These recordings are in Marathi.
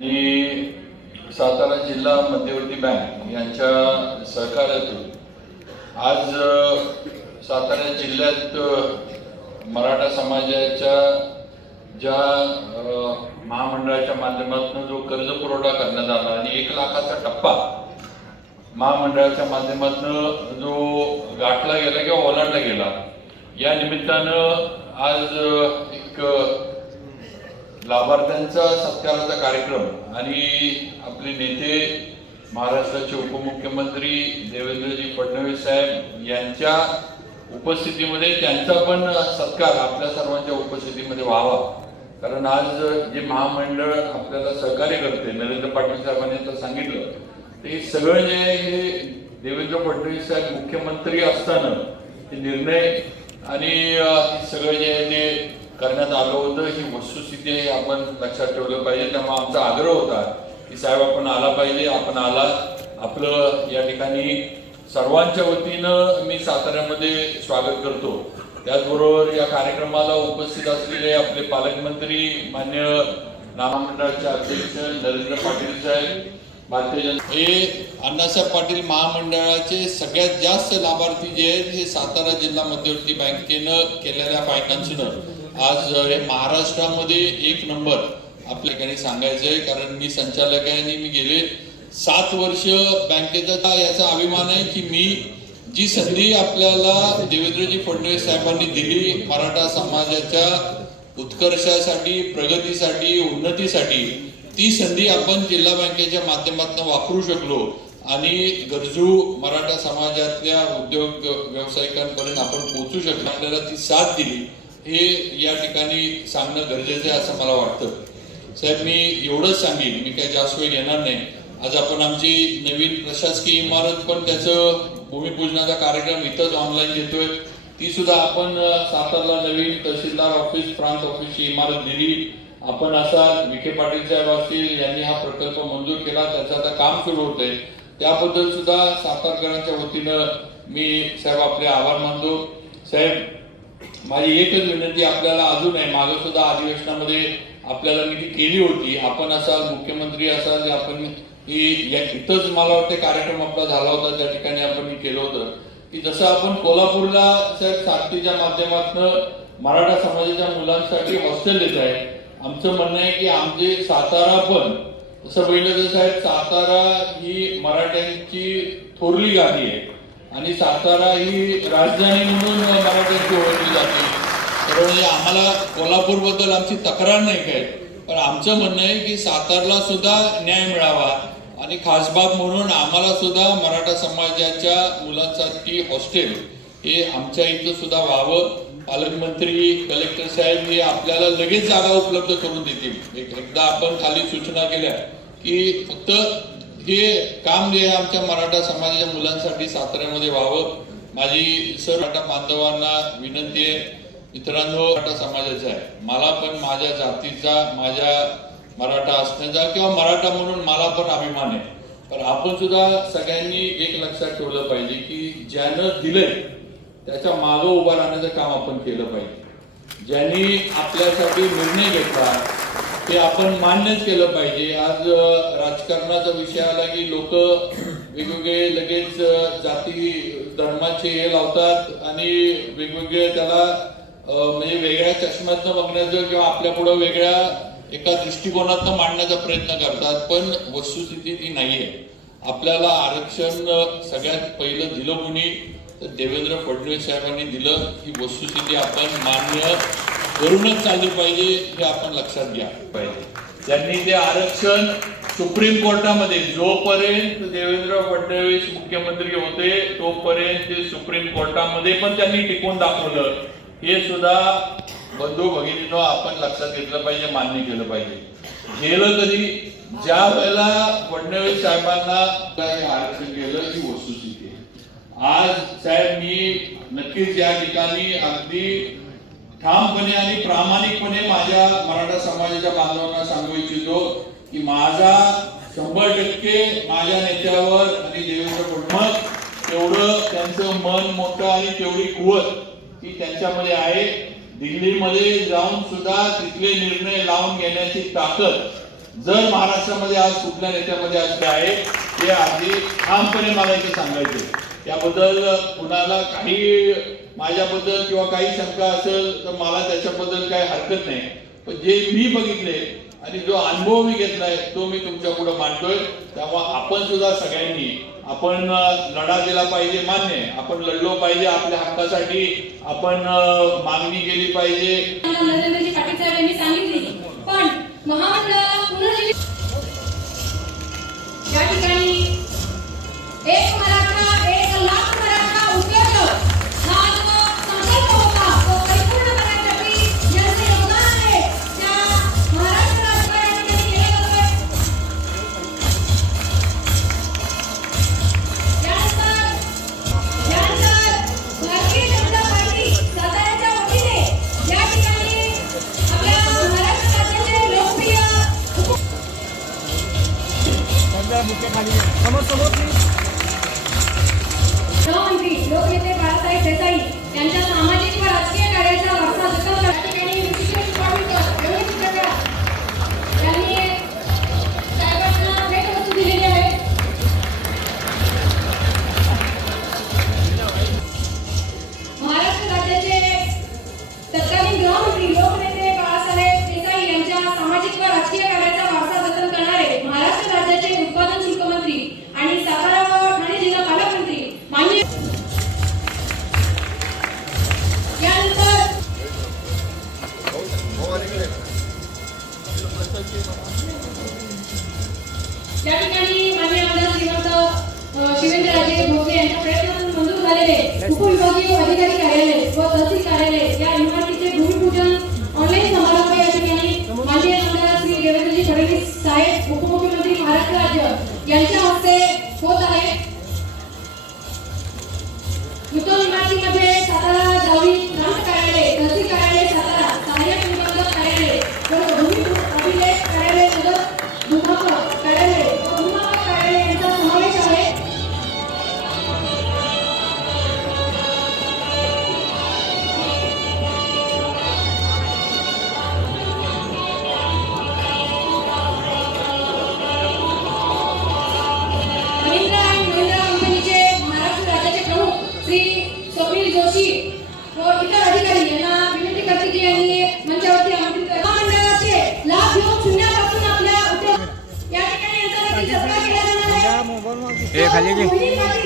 आणि सातारा जिल्हा मध्यवर्ती बँक यांच्या सहकार्यातून आज सातारा जिल्ह्यात मराठा समाजाच्या ज्या महामंडळाच्या माध्यमातून जो कर्ज पुरवठा करण्यात आला आणि एक लाखाचा टप्पा महामंडळाच्या माध्यमातून जो गाठला गेला किंवा ओलांडला गेला या निमित्तानं आज एक लाभार्थ्यांचा सत्काराचा कार्यक्रम आणि आपले नेते महाराष्ट्राचे उपमुख्यमंत्री देवेंद्रजी फडणवीस साहेब यांच्या उपस्थितीमध्ये त्यांचा पण सत्कार आपल्या सर्वांच्या उपस्थितीमध्ये व्हावा. कारण आज जे महामंडळ आपल्याला सहकार्य करते नरेंद्र पाटील साहेबांनी तर सांगितलं ते सगळं जे आहे हे देवेंद्र फडणवीस साहेब मुख्यमंत्री असताना हे निर्णय आणि हे सगळं जे आहे ते करण्यात आलं होतं. ही वस्तुस्थिती आहे आपण लक्षात ठेवलं पाहिजे. त्यामुळे आमचा आग्रह होता की साहेब आपण आला पाहिजे. आपण आला आपलं या ठिकाणी सर्वांच्या वतीनं मी साताऱ्यामध्ये स्वागत करतो. त्याचबरोबर या कार्यक्रमाला उपस्थित असलेले आपले पालकमंत्री मान्य महामंडळाचे अध्यक्ष नरेंद्र पाटील साहेब भारतीय जनता हे अण्णासाहेब पाटील महामंडळाचे सगळ्यात जास्त लाभार्थी जे आहेत हे सातारा जिल्हा मध्यवर्ती बँकेनं केलेल्या फायनान्सनं आज हे महाराष्ट्रामध्ये एक नंबर आपल्या ठिकाणी सांगायचं आहे कारण मी संचालक आहे आणि मी गेले सात वर्ष बँकेचा याचा अभिमान आहे की मी जी संधी आपल्याला देवेंद्रजी फडणवीस साहेबांनी दिली मराठा समाजाच्या उत्कर्षासाठी प्रगतीसाठी उन्नतीसाठी ती संधी आपण जिल्हा बँकेच्या माध्यमातून वापरू शकलो. आणि गरजू मराठा समाजातल्या उद्योग व्यावसायिकांपर्यंत आपण पोहोचू शकलो. आपल्याला ती साथ दिली. हे या ठिकाणी सांगणं गरजेचं आहे असं मला वाटतं. साहेब मी एवढंच सांगेन मी काही जास्त वेळ घेणार नाही. आज आपण आमची नवीन प्रशासकीय इमारत पण त्याचं भूमिपूजनाचा कार्यक्रम इथंच ऑनलाईन घेतोय. ती सुद्धा आपण सातारला नवीन तहसीलदार ऑफिस प्रांत ऑफिसची इमारत दिली. आपण असा विखे पाटील साहेब असतील यांनी हा प्रकल्प मंजूर केला त्याचं आता काम सुरू होत आहे त्याबद्दल सुद्धा सातारकरांच्या वतीनं मी साहेब आपले आभार मानतो. साहेब माझी एकच विनंती आपल्याला अजून आहे मागं सुद्धा अधिवेशनामध्ये आपल्याला मी ती केली होती. आपण असाल मुख्यमंत्री असाल आपण ही या इथंच मला वाटते कार्यक्रम आपला झाला होता त्या ठिकाणी आपण केलं होतं. की जसं आपण कोल्हापूरला साहेब सारथीच्या माध्यमातून मराठा समाजाच्या मुलांसाठी हॉस्टेल देत आहे. आमचं म्हणणं आहे की आमचे सातारा पण तसं पहिलं तर साहेब सातारा ही मराठ्यांची थोरली गादी आहे. आणि सातारा ही राजधानी म्हणून मराठ्यांची ओळखली जाते. तर म्हणजे आम्हाला कोल्हापूरबद्दल आमची तक्रार नाही काय पण आमचं म्हणणं आहे की सातारला सुद्धा न्याय मिळावा. आणि खासबाब म्हणून आम्हाला सुद्धा मराठा समाजाच्या मुलांसाठी हॉस्टेल हे आमच्या इथं सुद्धा व्हावं. पालकमंत्री कलेक्टर साहेब हे आपल्याला लगेच जागा उपलब्ध करून देतील. एकदा आपण खाली सूचना केल्या की फक्त जे काम जे आमच्या मराठा समाजाच्या मुलांसाठी साताऱ्यामध्ये व्हावं. माझी सर मराठा बांधवांना विनंती आहे. मित्रांनो मराठा समाजाचा आहे. मला पण माझ्या जातीचा माझ्या मराठा असण्याचा किंवा मराठा म्हणून मला पण अभिमान आहे. पण आपण सुद्धा सगळ्यांनी एक लक्षात ठेवलं पाहिजे की ज्यानं दिलंय त्याच्या मागं उभं राहण्याचं काम आपण केलं पाहिजे. ज्यांनी आपल्यासाठी निर्णय घेतला ते आपण मान्यच केलं पाहिजे. आज राजकारणाचा विषय आला की लोक वेगवेगळे लगेच जाती धर्माचे हे लावतात आणि वेगवेगळे त्याला म्हणजे वेगळ्या चष्म्यातनं बघण्याचं किंवा आपल्या पुढं वेगळ्या एका दृष्टिकोनातनं मांडण्याचा प्रयत्न करतात. पण वस्तुस्थिती ती नाहीये. आपल्याला आरक्षण सगळ्यात पहिलं दिलं कुणी? तर देवेंद्र फडणवीस साहेबांनी दिलं. ही वस्तुस्थिती आपण मान्य करूनच चालली पाहिजे हे आपण लक्षात घ्या. पाहिजे. त्यांनी ते आरक्षण सुप्रीम कोर्टामध्ये जोपर्यंत देवेंद्र फडणवीस मुख्यमंत्री होते तोपर्यंत ते सुप्रीम कोर्टामध्ये पण त्यांनी टिकून दाखवलं. हे सुद्धा बंधू भगिनीनं आपण लक्षात घेतलं पाहिजे मान्य केलं पाहिजे. गेलं कधी? ज्या वेळेला फडणवीस साहेबांना आरक्षण केलं ही वस्तुस्थिती आज साहेब मी नक्कीच या ठिकाणी अगदी ठामपणे आणि प्रामाणिकपणे माझ्या मराठा समाजाच्या बांधवांना सांगू इच्छितो की माझा शंभर टक्के माझ्या नेत्यावर आणि देवेंद्र फडणवीस तेवढं त्यांचं मन मोठं आणि तेवढी कुवत ती त्यांच्यामध्ये आहे. दिल्लीमध्ये जाऊन सुद्धा तिथले निर्णय लावून घेण्याची ताकद जर महाराष्ट्रामध्ये आज कुठल्या नेत्यामध्ये आज आहे ते आधी ठामपणे मला इथे सांगायचे त्याबद्दल कुणाला काही माझ्याबद्दल किंवा काही शंका असेल तर मला त्याच्याबद्दल काही हरकत नाही. पण जे मी बघितले आणि जो अनुभव मी घेतलाय तो मी तुमच्यापुढे मांडतोय. त्यामुळे आपण सुद्धा सगळ्यांनी आपण लढा दिला पाहिजे मान्य. आपण लढलो पाहिजे आपल्या हक्कासाठी. आपण मागणी केली पाहिजे. या ठिकाणी एक मला कार्यालय उपविभागीय अधिकारी कार्यालय व तहसील कार्यालय या खाली जी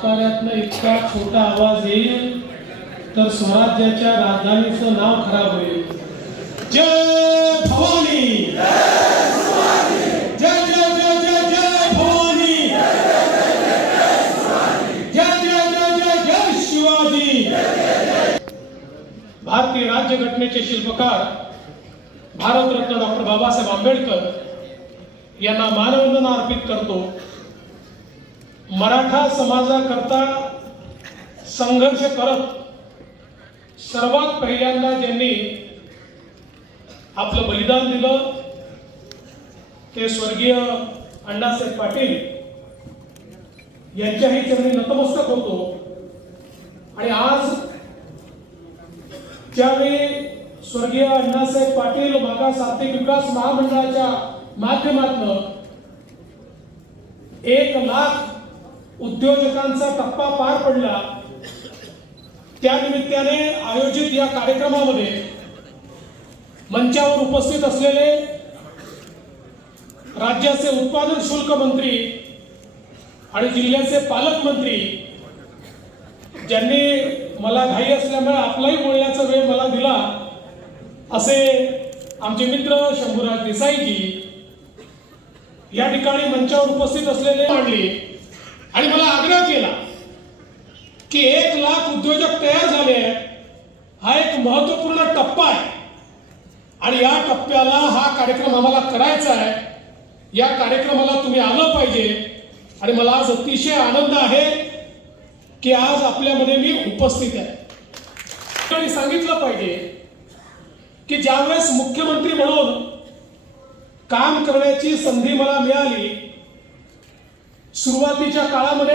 साताऱ्यातनं इतका छोटा आवाज येईल तर स्वराज्याच्या राजधानीचं नाव खराब होईल. जय भवानी! भारतीय राज्यघटनेचे शिल्पकार भारतरत्न डॉक्टर बाबासाहेब आंबेडकर यांना मानवंदना अर्पित करतो. मराठा समाजाकरता संघर्ष करत सर्वात पहिल्यांदा ज्यांनी आपलं बलिदान दिलं ते स्वर्गीय अण्णासाहेब पाटील यांच्याही चरणी नतमस्तक होतो. आणि आज ज्यावेळी स्वर्गीय अण्णासाहेब पाटील मागास आर्थिक विकास महामंडळाच्या माध्यमातून एक लाख उद्योजकांचा टप्पा पार पडला त्या निमित्ताने आयोजित या कार्यक्रमामध्ये मंचावर उपस्थित असलेले राज्याचे उत्पादन शुल्क मंत्री आणि जिल्ह्याचे पालकमंत्री ज्यांनी मला घाई असल्यामुळे आपलाही बोलण्याचा वेळ मला दिला असे आमचे मित्र शंभूराज देसाईजी या ठिकाणी मंचावर उपस्थित असलेले मांडले आणि मला आग्रह केला की एक लाख उद्योजक तयार झाले आहेत. हा एक महत्त्वपूर्ण टप्पा आहे. आणि या टप्प्याला हा कार्यक्रम आम्हाला करायचा आहे. या कार्यक्रमाला तुम्ही आलं पाहिजे. आणि मला आज अतिशय आनंद आहे की आज आपल्यामध्ये मी उपस्थित आहे. आणि सांगितलं पाहिजे की ज्यावेळेस मुख्यमंत्री म्हणून काम करण्याची संधी मला मिळाली सुरुवातीच्या काळामध्ये